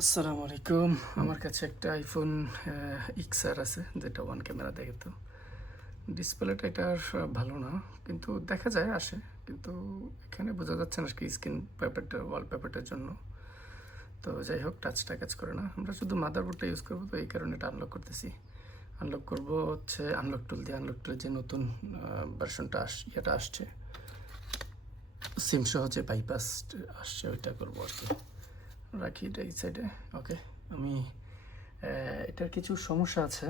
আসসালামু আলাইকুম। আমার কাছে একটা আইফোন XR আছে, যেটা ওয়ান ক্যামেরা দেখে। তো ডিসপ্লেটা এটার ভালো না, কিন্তু দেখা যায় আসে, কিন্তু এখানে বোঝা যাচ্ছে না কি স্ক্রিন পেপারটা ওয়ালপেপারটার জন্য। তো যাই হোক, টাচটা কাজ করে না। আমরা শুধু মাদারবোর্ডটা ইউজ করবো, তো এই কারণে এটা আনলক করতেছি। আনলক করবো হচ্ছে আনলক টুল দিয়ে। আনলক টুলের যে নতুন ভার্সনটা এটা আসছে, সিম সহ যে বাইপাস আসছে, ওইটা করবো আর কি। রাখি এটা এই সাইডে। ওকে, আমি এটার কিছু সমস্যা আছে।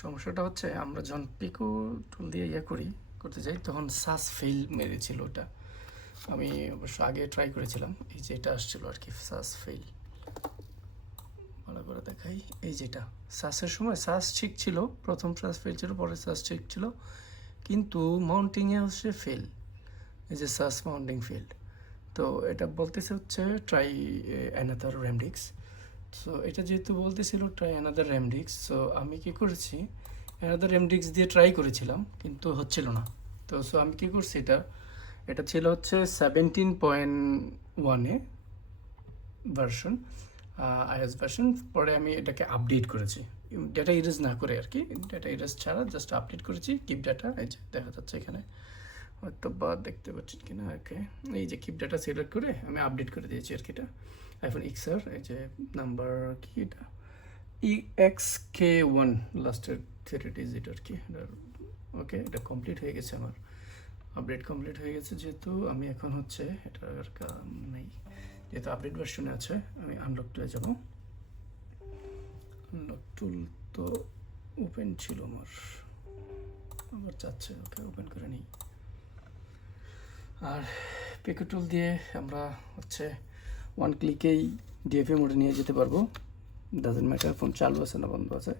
সমস্যাটা হচ্ছে, আমরা যখন পিকো টুল দিয়ে করতে যাই, তখন সাস ফেল মেরেছিল ওটা। আমি অবশ্য আগে ট্রাই করেছিলাম, এই যে এটা আসছিল আর কি, সাস ফেল। ভালো করে দেখাই, এই যেটা সাসের সময় সাস ঠিক ছিল, প্রথম সাস ফেল ছিল, পরে সাস ঠিক ছিল, কিন্তু মাউন্টিংয়ে হচ্ছে ফেল। এই যে সাস মাউন্টিং ফেল্ড। তো এটা বলতেছে হচ্ছে ট্রাই অ্যানাদার রেমডিক্স। সো এটা যেহেতু বলতেছিল ট্রাই অ্যানাদার রেমডিক্স, সো আমি কি করেছি, অ্যানাদার রেমডিক্স দিয়ে ট্রাই করেছিলাম, কিন্তু হচ্ছিল না। তো সো আমি কি করছি, এটা ছিল হচ্ছে 17.1 ভার্সন, iOS ভার্সন। পরে আমি এটাকে আপডেট করেছি, ডেটা ইরেজ না করে আর কি, ডেটা ইরেজ ছাড়া জাস্ট আপডেট করেছি। কিপ ডাটা, এই যে দেখা যাচ্ছে এখানে, হয়তো বা দেখতে পাচ্ছেন কিনা। ওকে, এই যে কিপ ডাটা সিলেক্ট করে আমি আপডেট করে দিয়েছি আর কি। এটা আইফোন XR, এই যে নাম্বার কি, এটা EXK1 লাস্টের 3 ডিজিট আর কি। ওকে, এটা কমপ্লিট হয়ে গেছে আমার, আপডেট কমপ্লিট হয়ে গেছে। যেহেতু আমি এখন হচ্ছে এটার কাম নেই, যেহেতু আপডেট ভার্সনে আছে, আমি আনলক টুলে যাব। আনলক টুল তো ওপেন ছিল আমার, আবার চাচ্ছে। ওকে, ওপেন করে নিই। আর পিকো টুল দিয়ে আমরা হচ্ছে ওয়ান ক্লিকেই ডিএফএ মোডে নিয়ে যেতে পারবো। ডাজেন্ট ম্যাটার ফোন চালু আছে না বন্ধ আছে।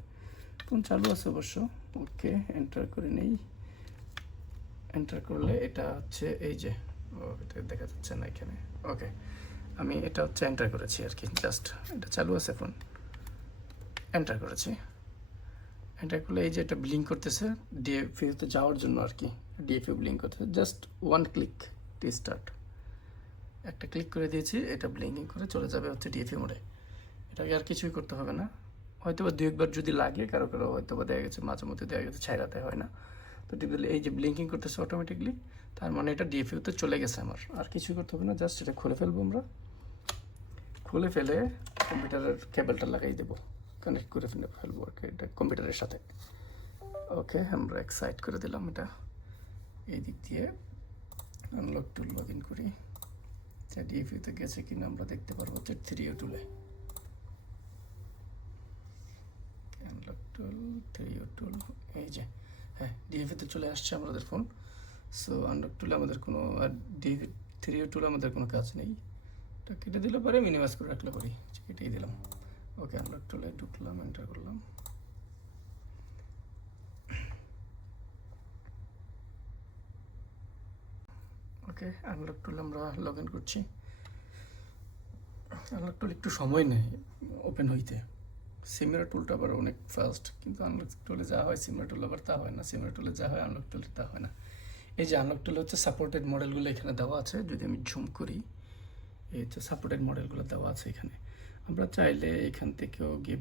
ফোন চালু আছে অবশ্য। ওকে, এন্টার করে নেই। এন্টার করলে এটা হচ্ছে এই যে, এটা দেখা যাচ্ছে না এখানে। ওকে, আমি এটা হচ্ছে এন্টার করেছি আর কি, জাস্ট এটা চালু আছে ফোন, এন্টার করেছি। এন্টার করলে এই যে এটা ব্লিঙ্ক করতেছে ডিএফএতে যাওয়ার জন্য আর কি। ডিএফএ ব্লিঙ্ক করতেছে, just one click to start. একটা ক্লিক করে দিয়েছি, এটা ব্লিঙ্কিং করে চলে যাবে হচ্ছে ডিএফএ মোডে। এটাকে আর কিছুই করতে হবে না। হয়তো বা দু একবার যদি লাগে কারো কারো, হয়তো বা দেখা গেছে মাঝে মধ্যে দেখা গেছে ছাইরাতে হয় না, তো টিপলে এই যে ব্লিঙ্কিং করতেছে অটোমেটিকলি, তার মানে এটা ডিএফইউতে চলে গেছে আমার। আর কিছুই করতে হবে না, জাস্ট এটা খুলে ফেলবো আমরা। খুলে ফেলে কম্পিউটারের কেবলটা লাগাই দেবো, কানেক্ট করে ফেলবো আর কি এটা কম্পিউটারের সাথে। ওকে, আমরা এক্সাইট করে দিলাম এটা। এই দিক দিয়ে আনলক টুল লগ ইন করি, ডিএফইউতে গেছে কিনা আমরা দেখতে পারবো হচ্ছে 3O টুলে। আনলক টুল, 3O টুল, এই যে, হ্যাঁ ডিএফইতে চলে আসছে আমাদের ফোন। সো আনলক টুলে আমাদের কোনো, আর ডিএফই 3O টুলে আমাদের কোনো কাজ নেই। এটা কেটে দিলে পরে মিনিমাইজ করে রাখলে পারি, কেটেই দিলাম। ওকে, আনলক টুলে ঢুকলাম, এন্টার করলাম। ওকে, আনলক টুলে আমরা লগ ইন করছি। আনলক টুল একটু সময় নেয় ওপেন হইতে। সিমেরা টুলটা আবার অনেক ফাস্ট, কিন্তু আনলক টুলে যা হয় সিমেরা টুল আবার তা হয় না, সিমেরা টুলে যা হয় আনলক টুলে তা হয় না। এই যে আনলক টুলে হচ্ছে সাপোর্টেড মডেলগুলো এখানে দেওয়া আছে, যদি আমি ঝুম করি, এই হচ্ছে সাপোর্টেড মডেলগুলো দেওয়া আছে এখানে। আমরা চাইলে এখান থেকেও গিয়ে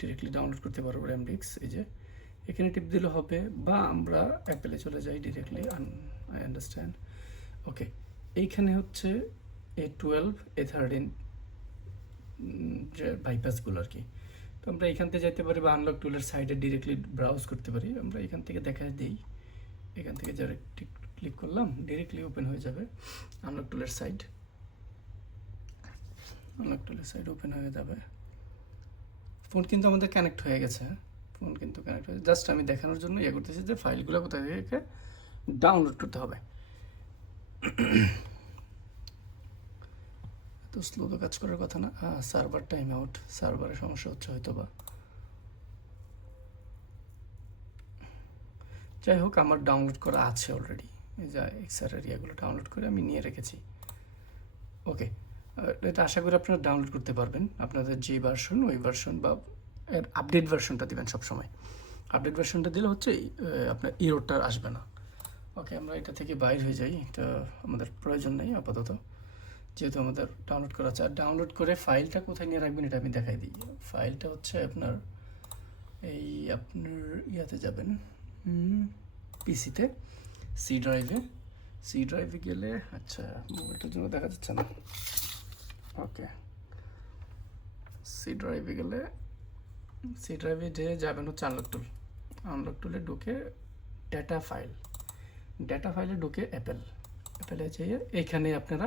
ডিরেক্টলি ডাউনলোড করতে পারবো রেমডিক্স। এই যে এখানে টিপ দিলে হবে, বা আমরা অ্যাপেলে চলে যাই ডিরেক্টলি। I understand. ওকে, এইখানে হচ্ছে A12 A13 যে বাইপাসগুলো আর কি। তো আমরা এখান থেকে যেতে পারি, বা আনলক টুলের সাইডে ডিরেক্টলি ব্রাউজ করতে পারি। আমরা এখান থেকে দেখা দিই, এখান থেকে যারা ক্লিক করলাম ডিরেক্টলি ওপেন হয়ে যাবে আনলক টুলের সাইড। আনলক টুলের সাইড ওপেন হয়ে যাবে। ফোন কিন্তু আমাদের কানেক্ট হয়ে গেছে, ফোন কিন্তু কানেক্ট হয়ে, জাস্ট আমি দেখানোর জন্য ইয়ে করতেছি যে ফাইলগুলো কোথায় থেকে ডাউনলোড করতে হবে। তো স্লো তো কাজ করার কথা না। সার্ভার টাইম আউট, সার্ভারের সমস্যা হচ্ছে হয়তো বা। যাই হোক, আমার ডাউনলোড করা আছে অলরেডি, এই যা XR এরিয়াগুলো ডাউনলোড করে আমি নিয়ে রেখেছি। ওকে, এটা আশা করি আপনারা ডাউনলোড করতে পারবেন। আপনাদের যে ভার্সন, ওই ভার্সন বা এর আপডেট ভার্সনটা দেবেন সবসময়। আপডেট ভার্সনটা দিলে হচ্ছে আপনার ইরোরটা আসবে না। ওকে, আমরা এটা থেকে বাইর হয়ে যাই, এটা আমাদের প্রয়োজন নেই আপাতত। যেহেতু আমাদের ডাউনলোড করা আছে। আর ডাউনলোড করে ফাইলটা কোথায় নিয়ে রাখবেন এটা আমি দেখাই দিই। ফাইলটা হচ্ছে আপনার আপনার ইয়াতে যাবেন, পিসিতে, সি ড্রাইভে গেলে, আচ্ছা মোবাইলটার জন্য দেখা যাচ্ছে না, ওকে, সি ড্রাইভে গেলে, সি ড্রাইভে যে যাবেন হচ্ছে আনলক টুলে ঢুকে ডাটা ফাইলে ঢুকে অ্যাপেলে যেয়ে এইখানে আপনারা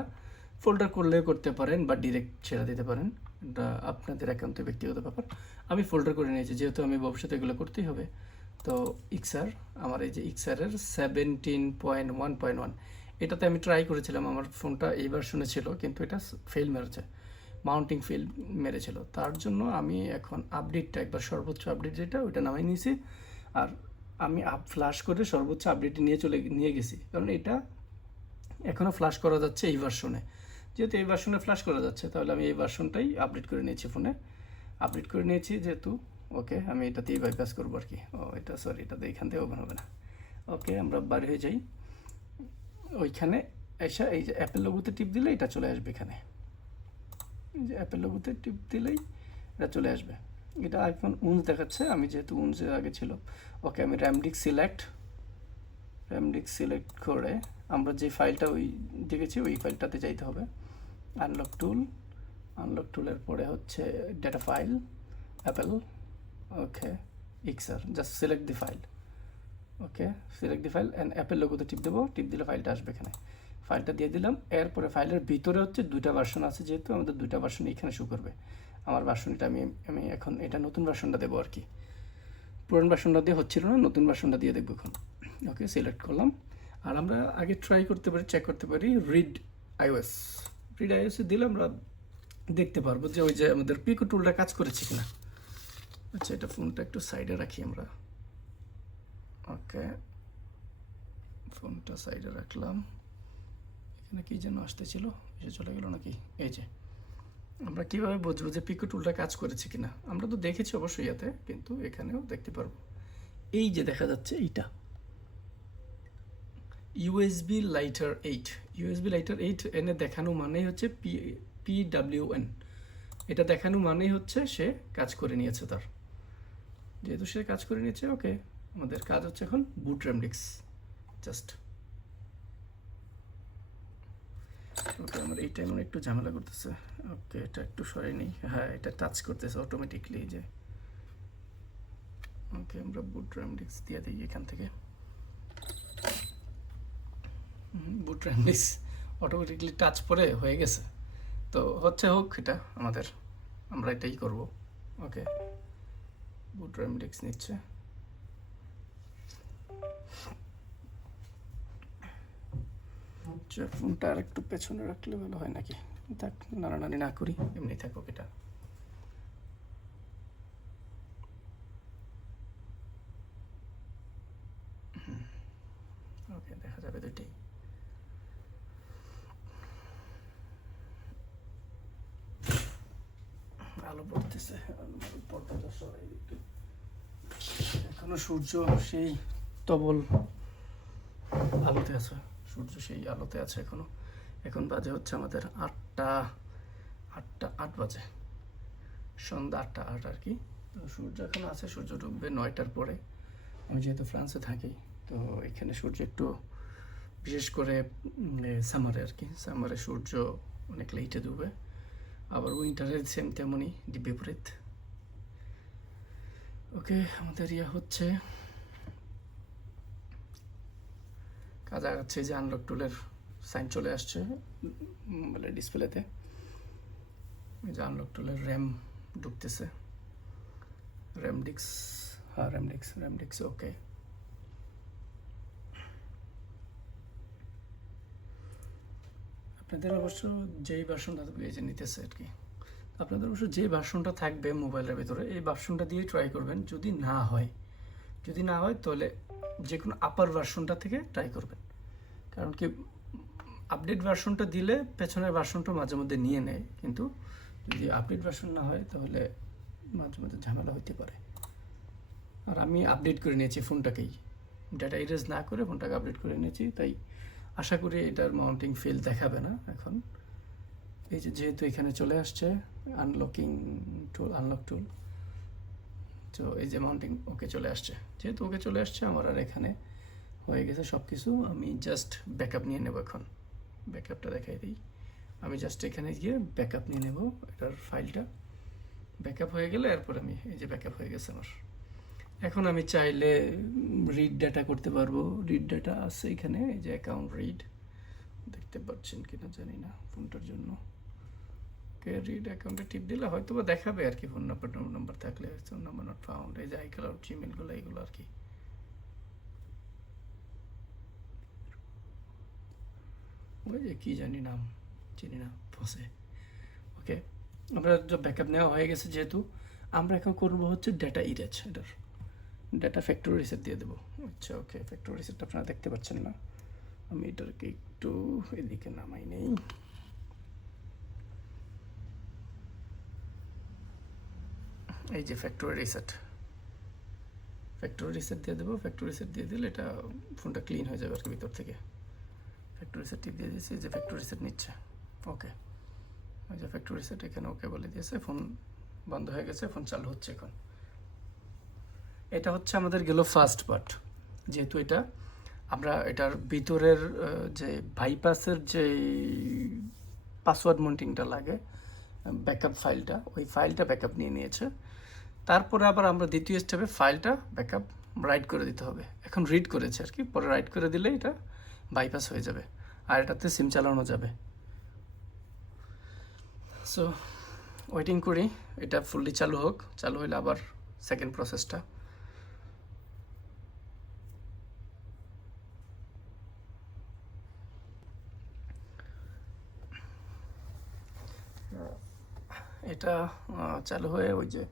ফোল্ডার করলে করতে পারেন বা ডিরেক্ট ছেড়ে দিতে পারেন, এটা আপনাদের একান্ত ব্যক্তিগত ব্যাপার। আমি ফোল্ডার করে নিয়েছি যেহেতু আমি ভবিষ্যতে এগুলো করতেই হবে। তো ইক্সার, আমার এই যে ইক্সারের 17.1.1, এটাতে আমি ট্রাই করেছিলাম, আমার ফোনটা এই ভার্সনে ছিল কিন্তু এটা ফেল মেরেছে, মাউন্টিং ফেল মেরেছিল। তার জন্য আমি এখন আপডেটটা একবার সর্বোচ্চ আপডেট যেটা ওইটা নামাই নিয়েছি, আর আমি ফ্ল্যাশ করে সর্বোচ্চ আপডেট নিয়ে গেছি, কারণ এটা এখনও ফ্ল্যাশ করা যাচ্ছে এই ভার্সনে। যেহেতু এই ভার্সনে ফ্ল্যাশ করা যাচ্ছে তাহলে আমি এই ভার্সনটাই আপডেট করে নিয়েছি, ফোনে আপডেট করে নিয়েছি যেহেতু। ওকে, আমি এটাতেই বাইপাস করবো আর কি। এটা সরি, এটাতে এখান থেকে ওপেন হবে না। ওকে, আমরা বাইরে হয়ে যাই, ওইখানে এসে এই যে অ্যাপেল লোগোতে টিপ দিলে এটা চলে আসবে এখানে, এই যে অ্যাপেল লোগোতে টিপ দিলেই এটা চলে আসবে। এটা আইফোন 11 দেখাচ্ছে, আমি যেহেতু 11 আগে ছিল। ওকে, আমি র্যামডিক্স সিলেক্ট করে আমরা যে ফাইলটা ওই দেখেছি ওই ফাইলটাতে যাইতে হবে। আনলক টুলের পরে হচ্ছে ডেটা ফাইল, অ্যাপেল, ওকে, ইক্সার, just select the file. Okay, select the file and Apple লোগোতে টিপ দেবো, টিপ দিলে ফাইলটা আসবে এখানে। ফাইলটা দিয়ে দিলাম। এরপরে ফাইলের ভিতরে হচ্ছে 2টা ভার্সন আছে, যেহেতু আমাদের 2টা ভার্সন এখানে শো করবে। আমার ভার্সনটা আমি এখন এটা নতুন ভার্সনটা দেবো আর কি, পুরান ভার্সনটা দিয়ে হচ্ছিল না, নতুন ভার্সনটা দিয়ে দেখবো এখন। ওকে, সিলেক্ট করলাম। আর আমরা আগে ট্রাই করতে পারি, চেক করতে পারি রিড আইওএসে দিলে আমরা দেখতে পারবো যে ওই যে আমাদের পিকো টুলটা কাজ করেছে কিনা। আচ্ছা, এটা ফোনটা একটু সাইডে রাখি আমরা। ওকে, ফোনটা সাইডে রাখলাম। এখানে কি যেন আসতেছিল, এসে চলে গেল নাকি? এই যে আমরা কীভাবে বুঝবো যে পিকো টুলটা কাজ করেছে কিনা? আমরা তো দেখেছি অবশ্যই ইয়াতে, কিন্তু এখানেও দেখতে পারবো। এই যে দেখা যাচ্ছে এইটা ইউএসবি লাইটার 8 এনে দেখানো মানেই হচ্ছে PWN, এটা দেখানো মানেই হচ্ছে সে কাজ করে নিয়েছে। তার যেহেতু সে কাজ করে নিয়েছে, ওকে, আমাদের কাজ হচ্ছে এখন বুট র্যামডিক্স জাস্ট। ওকে, আমার এই টাইম একটু ঝামেলা করতেছে। ওকে, এটা একটু সরাই নেই, হ্যাঁ এটা টাচ করতেছে অটোমেটিকলি যে। ওকে, আমরা বুট র্যামডিক্স দিয়ে দিই এখান থেকে। বুট র্যামডিক্স অটোমেটিকলি টাচ পরে হয়ে গেছে, তো হোক এটা আমরা এটাই করব। ওকে, বুট র্যামডিক্স নিচ্ছে। ফোনটা আর একটু পেছনে রাখলে ভালো হয় নাকি? দেখ, নাড়ানাড়ি না করি, এমনি থাকুক এটা। ওকে, দেখা যাবে দুইটাই। আলো পড়তেছে, পর্দাটা সরাই একটু। এখনো সূর্য সেই তবল আলোতে আছে, সূর্য সেই আলোতে আছে এখনো। এখন বাজে হচ্ছে আমাদের 8 বাজে, সন্ধ্যা 8 আর কি। তো সূর্য এখন আছে, সূর্য ডুববে 9টার পরে। আমি যেহেতু ফ্রান্সে থাকি, তো এখানে সূর্য একটু, বিশেষ করে সামারে আর কি, সামারে সূর্য অনেক লেটে ডুবে। আবার উইন্টারে সেম তেমনই বিপরীত। ওকে, আমাদের হচ্ছে কাজ আগাচ্ছে, যে আনলক টুলের সাইন চলে আসছে মোবাইলের ডিসপ্লেতে, যে আনলক টুলের র্যাম ঢুকতেছে, র্যামডিক্স, হ্যাঁ র্যামডিক্স। ওকে, আপনাদের অবশ্য যেই ভার্সনটা বেজে নিতেছে আর কি, আপনাদের অবশ্য যে ভার্সনটা থাকবে মোবাইলের ভিতরে এই ভার্সনটা দিয়ে ট্রাই করবেন। যদি না হয় তাহলে যে কোনো আপার ভার্সনটা থেকে ট্রাই করবেন, কারণ কি আপডেট ভার্সনটা দিলে পেছনের ভার্সনটা মাঝে মধ্যে নিয়ে নেয়, কিন্তু যদি আপডেট ভার্সন না হয় তাহলে মাঝে মধ্যে ঝামেলা হতে পারে। আর আমি আপডেট করে নিয়েছি ফোনটাকেই, ডাটা ইরেজ না করে ফোনটাকে আপডেট করে নিয়েছি, তাই আশা করি এটার মাউন্টিং ফেল দেখাবে না এখন। এই যে যেহেতু এখানে চলে আসছে আনলকিং টুল, আনলক টুল, তো এই যে মাউন্টিং ওকে চলে আসছে। যেহেতু ওকে চলে আসছে আমার আর এখানে হয়ে গেছে সব কিছু। আমি জাস্ট ব্যাকআপ নিয়ে নেব। এখন ব্যাকআপটা দেখাই দিই। আমি জাস্ট এখানে গিয়ে ব্যাকআপ নিয়ে নেব এটার ফাইলটা। ব্যাকআপ হয়ে গেলে এরপর আমি এই যে ব্যাকআপ হয়ে গেছে আমার। এখন আমি চাইলে রিড ডাটা করতে পারবো। রিড ডাটা আছে এখানে, এই যে অ্যাকাউন্ট রিড, দেখতে পাচ্ছেন কিনা জানি না ফোনটার জন্য। ওকে, রিড অ্যাকাউন্টে টিপ দিলে হয়তো বা দেখাবে আর কি, ফোন নাম্বার থাকলে, ফোন নাম্বার নট ফাউন্ড, এই যে আইক্লাউড, জিমেলগুলো, এইগুলো আর কি। ওই যে কী জানি নাম, চিনি না, ফসে। ওকে, আমরা ব্যাকআপ নেওয়া হয়ে গেছে যেহেতু, আমরা এখন করবো হচ্ছে ডেটা ইরেজ। এটার ডেটা ফ্যাক্টরি রিসেট দিয়ে দেবো। আচ্ছা, ওকে, ফ্যাক্টরি রিসেটটা আপনারা দেখতে পাচ্ছেন না, আমি এটাকে একটু এদিকে নামাই নেই। এই যে ফ্যাক্টরি রিসেট দিয়ে দেবো। ফ্যাক্টরি রিসেট দিয়ে দিলে এটা ফোনটা ক্লিন হয়ে যাবে আর কি ভিতর থেকে। ফ্যাক্টরি রিসেট দিয়ে দিয়েছি, যে ফ্যাক্টরি রিসেট নিচ্ছে। ওকে, ওই যে ফ্যাক্টরি রিসেট এখানে ওকে বলে দিয়েছে, ফোন বন্ধ হয়ে গেছে, ফোন চালু হচ্ছে এখন। এটা হচ্ছে আমাদের গেল ফার্স্ট পার্ট। যেহেতু এটা আমরা এটার ভিতরের যে বাইপাসের যে পাসওয়ার্ড মনিটরিংটা লাগে, ব্যাকআপ ফাইলটা, ওই ফাইলটা ব্যাকআপ নিয়ে নিয়েছে। তারপরে আবার আমরা দ্বিতীয় স্টেপে ফাইলটা ব্যাকআপ রাইট করে দিতে হবে। এখন রিড করেছে আর কি, পরে রাইট করে দিলে এটা বাইপাস হয়ে যাবে আর এটাতে সিম চালানো যাবে। সো ওয়েটিং করি এটা ফুললি চালু হোক। চালু হলে আবার সেকেন্ড প্রসেসটা। এটা চালু হয়ে ওই যে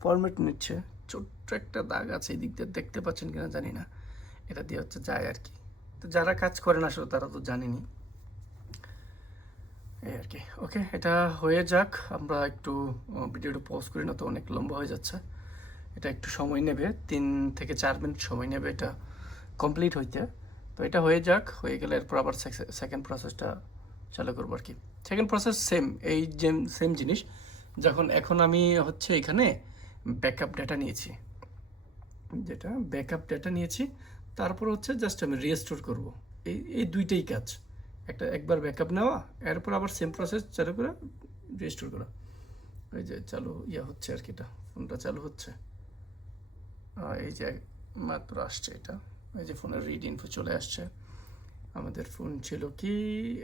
ফরম্যাট নিচ্ছে, ছোট্ট একটা দাগ আছে এই দিক দিয়ে, দেখতে পাচ্ছেন কিনা জানি না, এটা দিয়ে হচ্ছে যায় আর কি। তো যারা কাজ করেন আসলে তারা তো জানেনি, এই আর কি। ওকে, এটা হয়ে যাক, আমরা একটু ভিডিওটা পজ করি, না তো অনেক লম্বা হয়ে যাচ্ছে। এটা একটু সময় নেবে, 3 থেকে 4 মিনিট সময় নেবে এটা কমপ্লিট হইতে। তো এটা হয়ে যাক, হয়ে গেলে এরপর আবার সেকেন্ড প্রসেসটা চালু করবো আর কি। সেকেন্ড প্রসেস সেম, এই যে সেম জিনিস। যখন এখন আমি হচ্ছে এখানে ব্যাকআপ ডাটা নিয়েছি, যেটা ব্যাকআপ ডাটা নিয়েছি, তারপর হচ্ছে জাস্ট আমি রিস্টোর করব। এই দুইটাই কাজ, একবার ব্যাকআপ নেওয়া, এরপর আবার সেম প্রসেস চালু করে রিস্টোর করা। ওই যে চালু হচ্ছে আর কি, এটা ফোনটা চালু হচ্ছে। এই যে মাত্র আসছে এটা, এই যে ফোনের রিড ইনফো চলে আসছে। আমাদের ফোন ছিল কি,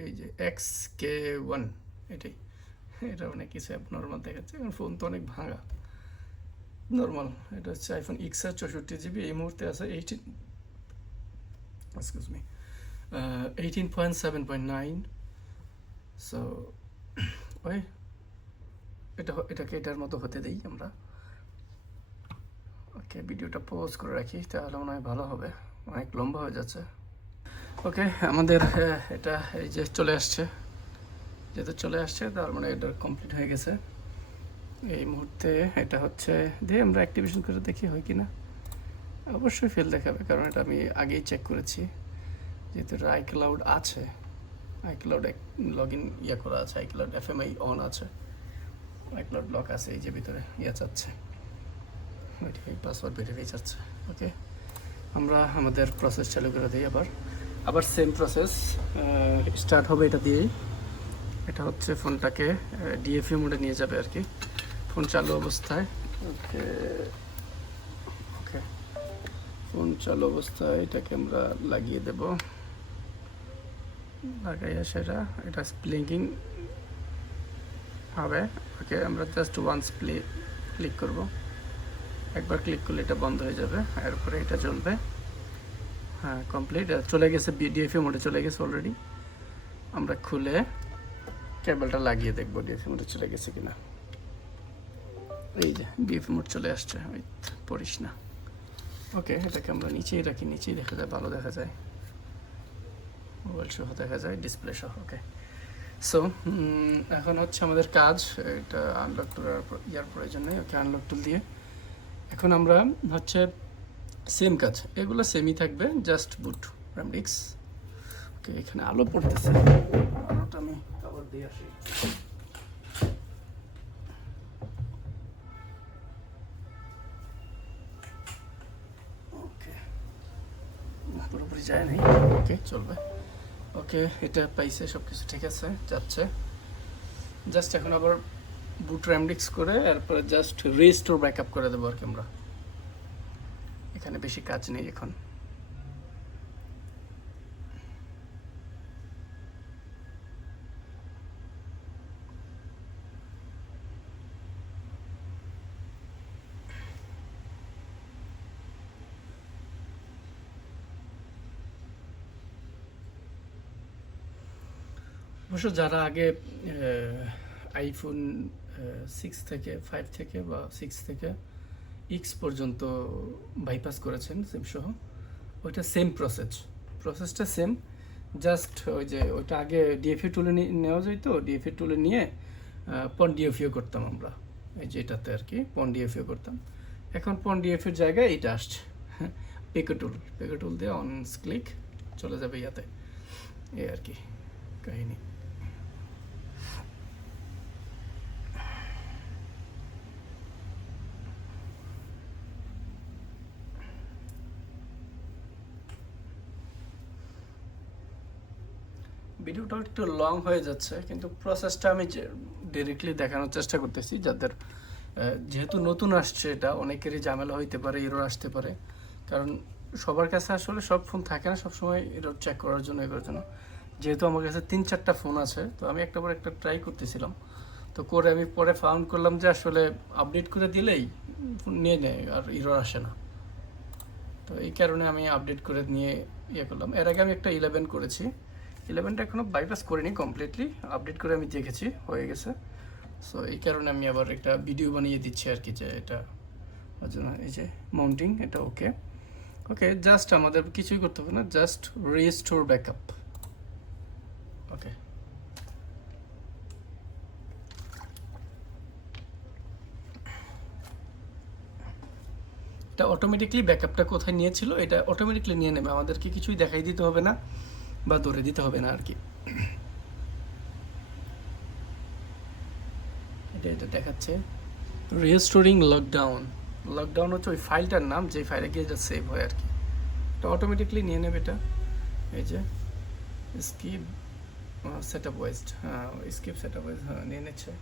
এই যে XK1, এটাই। এটা অনেক কিছু অ্যাবনর্মাল দেখাচ্ছে, কারণ ফোন তো অনেক ভাঙা। নর্মাল, এটা হচ্ছে আইফোন XR 64GB, এই মুহূর্তে আছে 18.7.9। সো ওই এটাকে এটার মতো হতে দিই আমরা। ওকে, ভিডিওটা পজ করে রাখি, তাহলে মনে হয় ভালো হবে, অনেক লম্বা হয়ে যাচ্ছে। ওকে, আমাদের এটা এই যে চলে আসছে, যেহেতু চলে আসছে তার মানে এটা কমপ্লিট হয়ে গেছে এই মুহূর্তে। এটা হচ্ছে দিয়ে আমরা অ্যাক্টিভেশন করে দেখি হয় কি না। অবশ্যই ফেল দেখাবে, কারণ এটা আমি আগেই চেক করেছি, যেহেতু এটা আইক্লাউড আছে, আইক্লাউড লগ ইন করা আছে, আইক্লাউড FMI অন আছে, আইক্লাউড লক আছে, এই যে ভিতরে চাচ্ছে ভেরিফাই, পাসওয়ার্ড ভেরিফাই চাচ্ছে। ওকে, আমরা আমাদের প্রসেস চালু করে দিই। আবার সেম প্রসেস স্টার্ট হবে এটা দিয়েই। এটা হচ্ছে ফোনটাকে DFU মোডে নিয়ে যাবে আর কি, ফোন চালু অবস্থায়। ওকে ওকে, ফোন চালু অবস্থায় এটাকে আমরা লাগিয়ে দেব। লাগাইয়া সেটা এটা ব্লিঙ্কিং হবে। ওকে, আমরা জাস্ট ওয়ান্স ক্লিক করব, একবার ক্লিক করলে এটা বন্ধ হয়ে যাবে, এরপরে এটা চলবে। হ্যাঁ, কমপ্লিট, চলে গেছে, DFU মোডে চলে গেছে অলরেডি। আমরা খুলে কেবলটা লাগিয়ে দেখবো DFU মোডে চলে গেছে কিনা। এই যে DFU মোড চলে আসছে, ওই পড়িস না। ওকে, এটাকে আমরা নিচেই রাখি, নিচেই দেখা যায়, ভালো দেখা যায়, মোবাইল সহ দেখা যায়, ডিসপ্লে সহ। ওকে, সো এখন হচ্ছে আমাদের কাজ, এটা আনলক টুল প্রয়োজন নেই। ওকে, আনলক টুল দিয়ে এখন আমরা হচ্ছে সেম কাজ, এগুলো সেমই থাকবে, জাস্ট বুট র্যামডিক্স। ওকে, এখানে আলো পড়তেছে, আলোটা আমি আবার দিয়ে আসি। পুরোপুরি যায় নাই, ওকে চলবে। ওকে, এটা পাইছে, সব কিছু ঠিক আছে, যাচ্ছে। জাস্ট এখন আবার বুট র্যামডিক্স করে এরপরে জাস্ট রিস্টোর ব্যাকআপ করে দেবো আর কি আমরা। এখানে বেশি কাজ নেই এখন। অবশ্য যারা আগে আইফোন 6 থেকে 5 থেকে বা 6 থেকে এক্স পর্যন্ত বাইপাস করেছেন সিম সহ, ওইটা সেম প্রসেসটা সেম। জাস্ট ওই যে ওইটা আগে ডিএফএ টুলে নেওয়া যেত, ডিএফএ টুলে নিয়ে পন ডিএফইও করতাম আমরা, এই যে এটাতে আর কি পন ডিএফইও করতাম। এখন পন ডিএফের জায়গায় এটা আসছে পেকোটুল দিয়ে অন ক্লিক চলে যাবে ইয়াতে, এই আর কি কাহিনী। ভিডিওটা একটু লং হয়ে যাচ্ছে, কিন্তু প্রসেসটা আমি ডিরেক্টলি দেখানোর চেষ্টা করতেছি যাদের যেহেতু নতুন আসছে, এটা অনেকেরই ঝামেলা হইতে পারে, এরর আসতে পারে, কারণ সবার কাছে আসলে সব ফোন থাকে না সবসময় এরর চেক করার জন্য, এগুলোর জন্য। যেহেতু আমার কাছে 3-4টা ফোন আছে, তো আমি একটা পর একটা ট্রাই করতেছিলাম, তো করে আমি পরে ফাউন্ড করলাম যে আসলে আপডেট করে দিলেই নিয়ে নেয় আর এরর আসে না। তো এই কারণে আমি আপডেট করে নিয়ে ইয়ে করলাম। এর আগে আমি একটা 11 করেছি, 11টা এখনও বাইপাস করিনি কমপ্লিটলি, আপডেট করে আমি দেখেছি হয়ে গেছে। সো এই কারণে আমি আবার একটা ভিডিও বানিয়ে দিচ্ছি আর কি, যে এটা ওর জন্য। এই যে মাউন্টিং, এটা ওকে ওকে, জাস্ট আমাদের কিছুই করতে হবে না, জাস্ট রিস্টোর ব্যাকআপ। ওকে, এটা অটোমেটিকলি ব্যাকআপটা কোথায় নিয়েছিল এটা অটোমেটিকলি নিয়ে নেবে, আমাদেরকে কিছুই দেখাই দিতে হবে না বা ধরে দিতে হবে না আর কি। এটা দেখাচ্ছে রিস্টোরিং লকডাউন হচ্ছে ওই ফাইলটার নাম, যে ফাইলে গিয়ে যা সেভ হয় আর কি, এটা অটোমেটিকলি নিয়ে নেবে এটা। এই যে স্কিপ সেটআপ ওয়েস্ট, হ্যাঁ স্কিপ সেটআপ ওয়েস্ট, হ্যাঁ নিয়ে নিচ্ছে।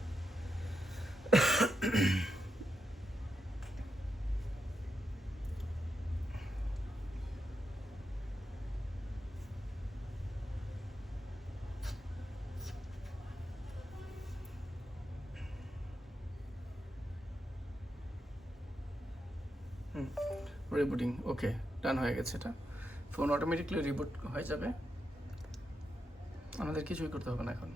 রিবুটিং, ওকে ডান হয়ে গেছে, এটা ফোন অটোমেটিকলি রিবুট হয়ে যাবে, আমাদের কিছুই করতে হবে না এখন।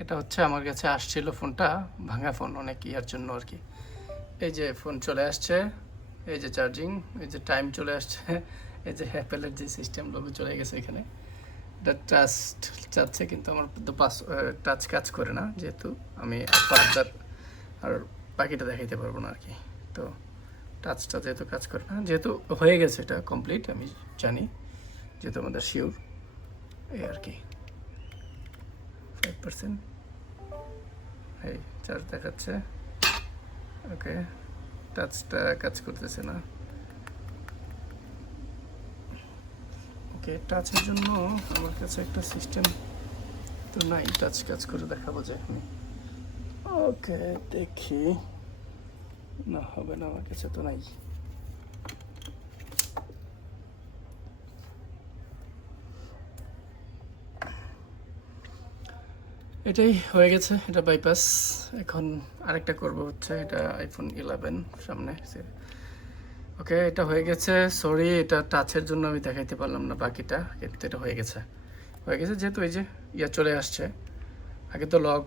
এটা হচ্ছে আমার কাছে আসছিল ফোনটা, ভাঙা ফোন অনেক ইয়ার জন্য আর কি। এই যে ফোন চলে আসছে, এই যে চার্জিং, এই যে টাইম চলে আসছে, এই যে অ্যাপেলের যে সিস্টেম লোগো চলে গেছে এখানে। এটা টাচ চাচ্ছে, কিন্তু আমার তো টাচ কাজ করে না, যেহেতু আমি ফার্দার আর বাকিটা দেখাইতে পারবো না আর কি। তো টাচটা যেহেতু কাজ করে না, যেহেতু হয়ে গেছে এটা কমপ্লিট, আমি জানি যেহেতু আমাদের শিওর, এই আর কি। 5% এই চার্জ দেখাচ্ছে, ওকে টাচটা কাজ করতেছে না। ওকে, টাচের জন্য আমার কাছে একটা সিস্টেম তো নাই, টাচ কাজ করে দেখাবো যে আমি। ওকে দেখি, না হবে না, আমার কাছে তো নাই। এটাই হয়ে গেছে, এটা বাইপাস। এখন আরেকটা করব হচ্ছে, এটা আইফোন 11 সামনে। ওকে, এটা হয়ে গেছে, সরি এটা টাচের জন্য আমি দেখাইতে পারলাম না বাকিটা, কিন্তু এটা হয়ে গেছে যেহেতু এই যে ইয়া চলে আসছে। আগে তো লক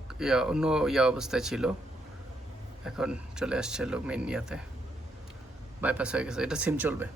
অন্য অবস্থায় ছিল, এখন চলে আসছে মেন ইয়াতে, বাইপাস হয়ে গেছে, এটা সিম চলবে।